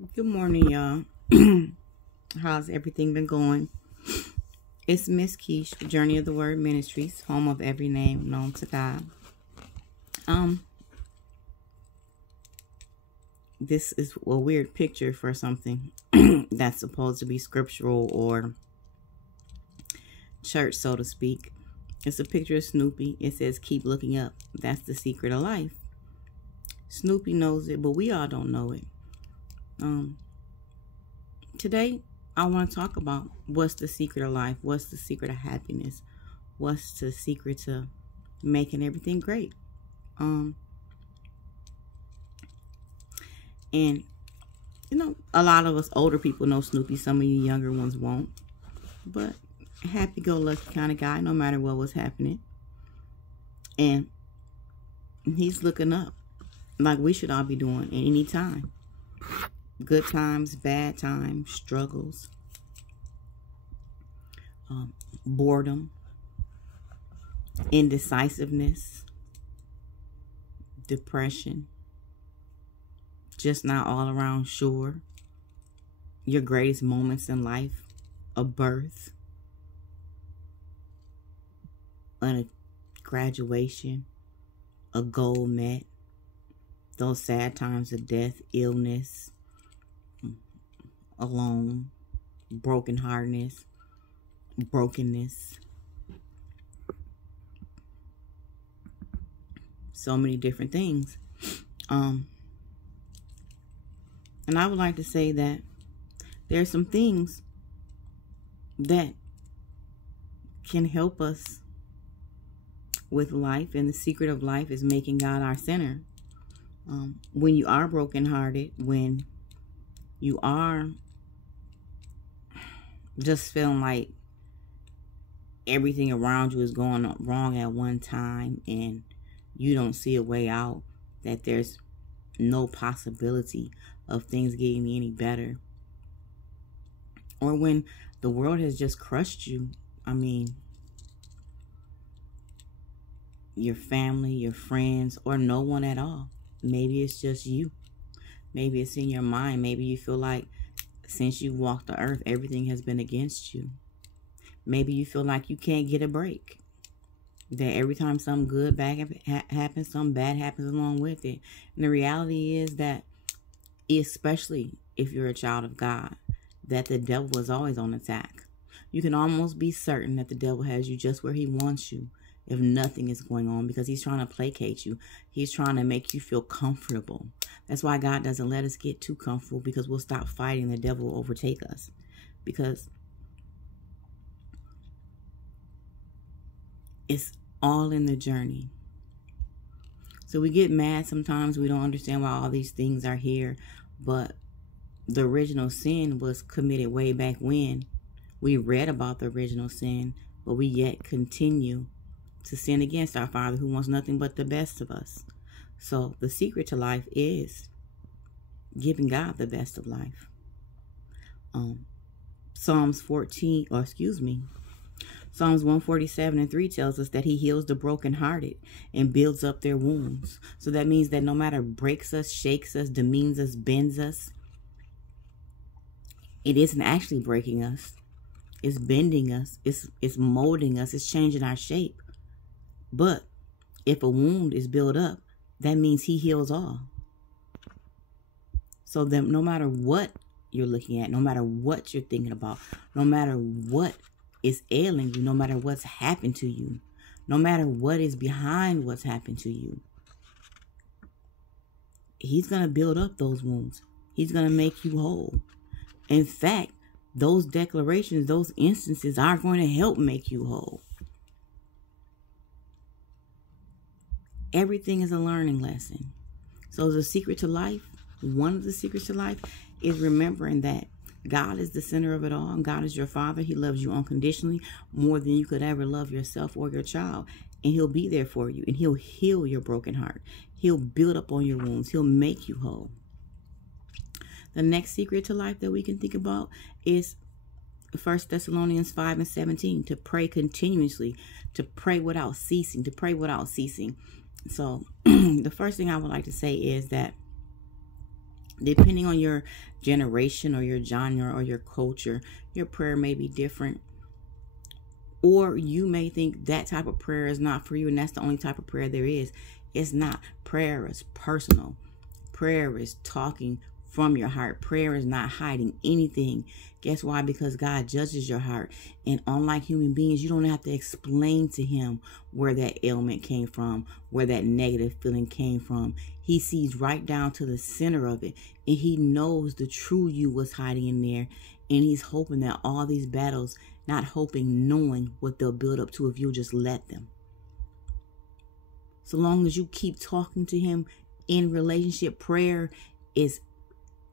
Good morning, y'all. How's everything been going? It's Miss Keish, Journey of the Word Ministries, home of every name known to God. This is a weird picture for something that's supposed to be scriptural or church, so to speak. It's a picture of Snoopy. It says, "Keep looking up. That's the secret of life." Snoopy knows it, but we all don't know it. Today, I want to talk about what's the secret of life, what's the secret of happiness, what's the secret to making everything great. And a lot of us older people know Snoopy. Some of you younger ones won't. But happy-go-lucky kind of guy, no matter what was happening. And he's looking up, like we should all be doing at any time. Good times, bad times, struggles, boredom, indecisiveness, depression, just not all around sure, your greatest moments in life, a birth, a graduation, a goal met, those sad times of death, illness, alone, brokenness, so many different things. And I would like to say that there are some things that can help us with life, and the secret of life is making God our center. When you are brokenhearted, when you are just feeling like everything around you is going wrong at one time and you don't see a way out, that there's no possibility of things getting any better, or when the world has just crushed you. I mean, your family, your friends, or no one at all. Maybe it's just you. Maybe it's in your mind. Maybe you feel like since you walked the earth, everything has been against you. Maybe you feel like you can't get a break. That every time something good happens, something bad happens along with it. And the reality is that, especially if you're a child of God, that the devil is always on attack. You can almost be certain that the devil has you just where he wants you if nothing is going on, because he's trying to placate you. He's trying to make you feel comfortable. That's why God doesn't let us get too comfortable, because we'll stop fighting. The devil will overtake us, because it's all in the journey. So we get mad sometimes. We don't understand why all these things are here. But the original sin was committed way back when. We read about the original sin, but we yet continue to sin against our Father, who wants nothing but the best of us. So the secret to life is giving God the best of life. Psalms 147:3 tells us that he heals the brokenhearted and builds up their wounds. So that means that no matter breaks us, shakes us, demeans us, bends us, it isn't actually breaking us. It's bending us. It's molding us. It's changing our shape. But if a wound is built up, that means he heals all. So then no matter what you're looking at, no matter what you're thinking about, no matter what is ailing you, no matter what's happened to you, no matter what is behind what's happened to you, he's going to build up those wounds. He's going to make you whole. In fact, those declarations, those instances are going to help make you whole. Everything is a learning lesson. So the secret to life, one of the secrets to life, is remembering that God is the center of it all, and God is your Father. He loves you unconditionally, more than you could ever love yourself or your child. And he'll be there for you, and he'll heal your broken heart. He'll build up on your wounds. He'll make you whole. The next secret to life that we can think about is 1 Thessalonians 5:17, to pray continuously, to pray without ceasing, So the first thing I would like to say is that Depending on your generation or your genre or your culture, your prayer may be different. Or you may think that type of prayer is not for you and that's the only type of prayer there is. It's not. Prayer is personal. Prayer is talking from your heart. Prayer is not hiding anything. Guess why? Because God judges your heart. And unlike human beings, you don't have to explain to him where that ailment came from, where that negative feeling came from. He sees right down to the center of it. And he knows the true you was hiding in there. And he's hoping that all these battles, not hoping, knowing what they'll build up to if you'll just let them. So long as you keep talking to him in relationship, prayer is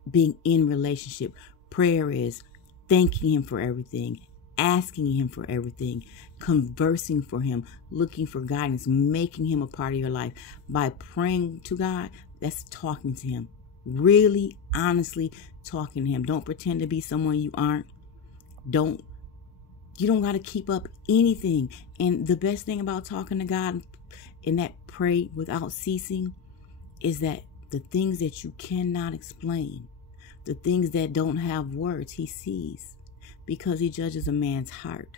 being in relationship. Prayer is thanking him for everything, asking him for everything, conversing for him, looking for guidance, making him a part of your life. By praying to God, that's talking to him. Really, honestly talking to him. Don't pretend to be someone you aren't. You don't got to keep up anything. And the best thing about talking to God and that pray without ceasing is that the things that you cannot explain, the things that don't have words, he sees because he judges a man's heart.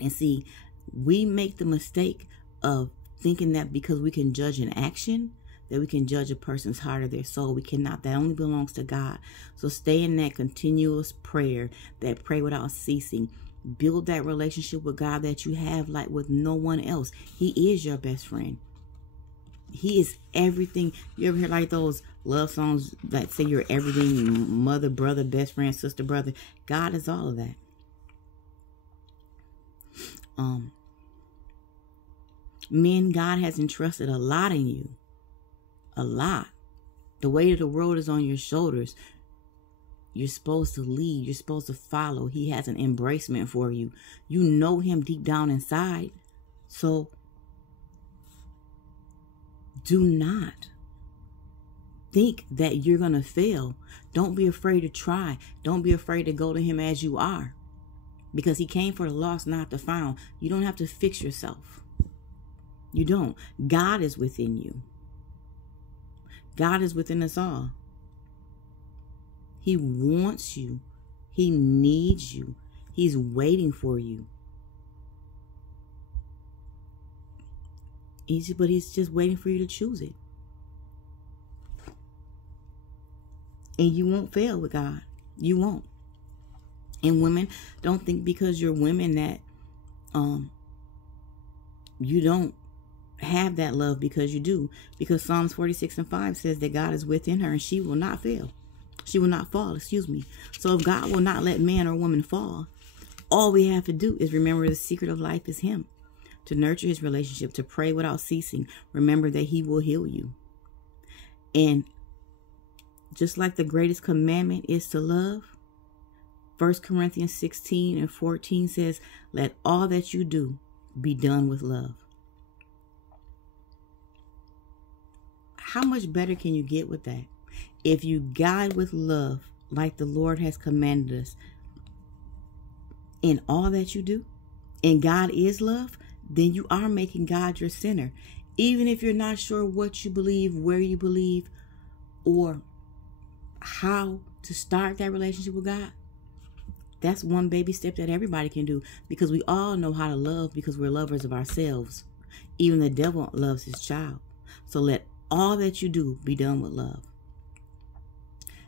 And see, we make the mistake of thinking that because we can judge an action, that we can judge a person's heart or their soul. We cannot. That only belongs to God. So stay in that continuous prayer, that pray without ceasing. Build that relationship with God that you have like with no one else. He is your best friend. He is everything. You ever hear like those love songs that say you're everything, mother, brother, best friend, sister, brother? God is all of that. Men, God has entrusted a lot in you. A lot. The weight of the world is on your shoulders. You're supposed to lead. You're supposed to follow. He has an embracement for you. You know him deep down inside. So do not think that you're going to fail. Don't be afraid to try. Don't be afraid to go to him as you are. Because he came for the lost, not the found. You don't have to fix yourself. You don't. God is within you. God is within us all. He wants you. He needs you. He's waiting for you. But he's just waiting for you to choose it. And you won't fail with God. You won't. And women, don't think because you're women that you don't have that love, because you do. Because Psalms 46:5 says that God is within her and she will not fail. She will not fall, excuse me. So if God will not let man or woman fall, all we have to do is remember the secret of life is him. To nurture his relationship, to pray without ceasing. Remember that he will heal you. And just like the greatest commandment is to love, 1 Corinthians 16:14 says, let all that you do be done with love. How much better can you get with that? If you guide with love, like the Lord has commanded us, in all that you do, and God is love, then you are making God your center. Even if you're not sure what you believe, where you believe, or how to start that relationship with God, that's one baby step that everybody can do, because we all know how to love because we're lovers of ourselves. Even the devil loves his child. So let all that you do be done with love.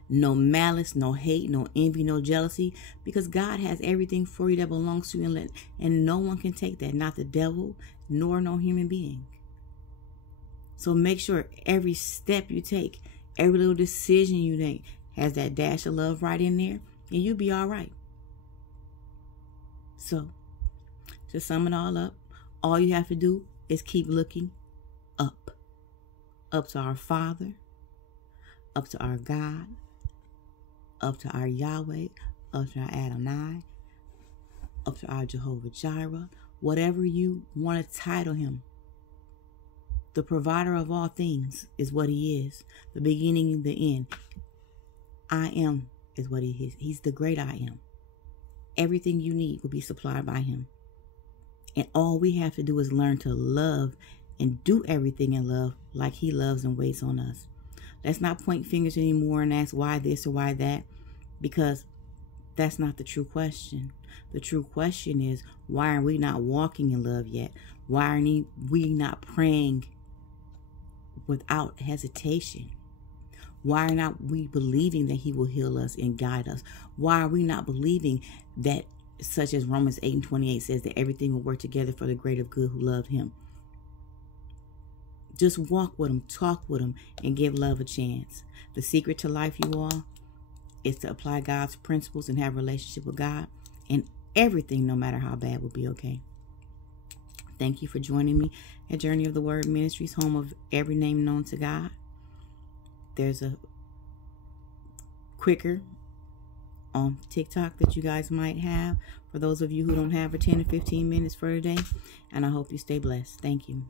No malice, no hate, no envy, no jealousy, because God has everything for you that belongs to you, and no one can take that, not the devil, nor no human being. So make sure every step you take, every little decision you make has that dash of love right in there, and you'll be all right. So, to sum it all up, all you have to do is keep looking up. Up to our Father, up to our God, up to our Yahweh, up to our Adonai, up to our Jehovah Jireh, whatever you want to title him. The provider of all things is what he is. The beginning and the end. I am is what he is. He's the great I am. Everything you need will be supplied by him. And all we have to do is learn to love and do everything in love like he loves and waits on us. Let's not point fingers anymore and ask why this or why that, because that's not the true question. The true question is, why are we not walking in love yet? Why are we not praying without hesitation? Why are not we believing that he will heal us and guide us? Why are we not believing that, such as Romans 8:28 says, that everything will work together for the greater good who love him? Just walk with him, talk with him, and give love a chance. The secret to life, you all, is to apply God's principles and have a relationship with God, and everything, no matter how bad, will be okay. Thank you for joining me at Journey of the Word Ministries, home of every name known to God. There's a quicker on TikTok that you guys might have for those of you who don't have for 10 to 15 minutes for today. And I hope you stay blessed. Thank you.